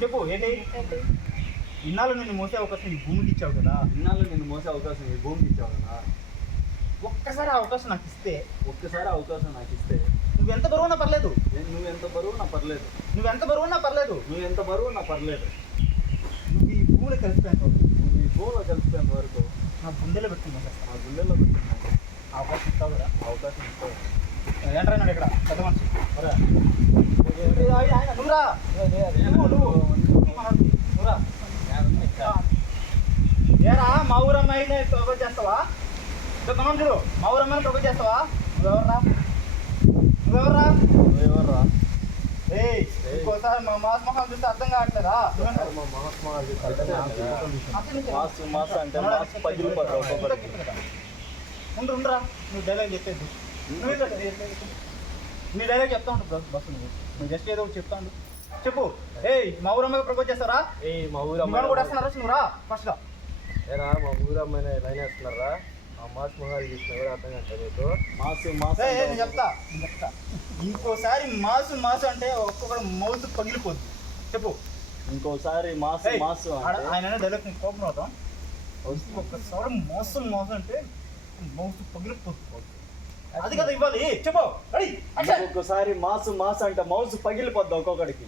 చెప్పు ఏంటి? ఇన్నాళ్ళు నిన్ను మోసే అవకాశం ఈ భూమికి ఇచ్చావు కదా. ఇన్నాళ్ళు నిన్ను మోసే అవకాశం ఈ భూమికి ఇచ్చావు కదా. ఒక్కసారి అవకాశం నాకు ఇస్తే నువ్వెంత బరువున్నా పర్లేదు. నువ్వెంత బరువున్నా పర్లేదు. నువ్వెంత బరువున్నా పర్లేదు. నువ్వు ఈ భూమిలో కలిసిపోయేంత వరకు నా గుండెలో పెట్టుకుంటా. అవకాశం ఇస్తావు కదా. ఏంటన్నాడు ఇక్కడ పెద్ద మనిషి. నువ్వురా ఏరా మా ఊరు అమ్మాయిని ప్రపోజ్ చేస్తావా? చూడు మా ఊరు అమ్మాయిని ప్రపోజ్ చేస్తావా? నువ్వెవర్రా? ఇంకోసారి మా మాస్ మొహం చూస్తే అర్థం కావట్లేదా? ఉండరా నువ్వు డైలాగ్ చెప్పేది. నీ డైలాగ్ చెప్తా ఉంటావు బస్సు. నువ్వు జస్ట్ ఏదో ఒకటి చెప్తా ఉండు. చెప్పు. మా ఊరు అమ్మాయి ప్రపోజ్ చేస్తారా? మా ఊరు అమ్మాయి కూడా వస్తున్నారా? నువ్వురా ఫస్ట్గా. మా ఊరు అమ్మాయిని లైన్ వేస్తున్నారా? మా మాస్ మొహాలు చూసిన కూడా అర్థం కాదు. నేను చెప్తా. ఇంకోసారి మాసు అంటే ఒక్కొక్కడు మౌత్ పగిలిపోద్ది. చెప్పు. ఇంకోసారి మాసు ఆయన డైలాగ్ కోపం అవుతాం. ఒక్కసారి మోసం అంటే మౌత్ పగిలిపోద్ది. అది కదా ఇవ్వాలి. చెప్పు. ఒక్కొక్కసారి మాసు అంటే మౌస్ పగిలిపోద్ది ఒక్కొక్కడికి.